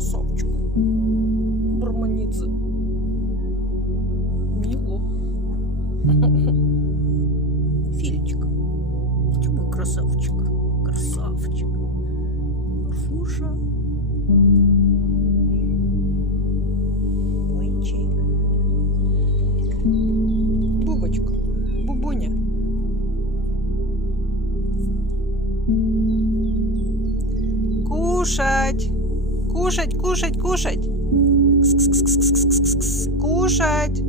красавчик. Барманидзе. Мило. Филечка. Ты мой красавчик. Красавчик. Марфуша. Пончик. Бубочка. Бубуня. Кушать. Кушать, кушать, кушать. Кс-кс-кс-кс-кс-кс. Кушать.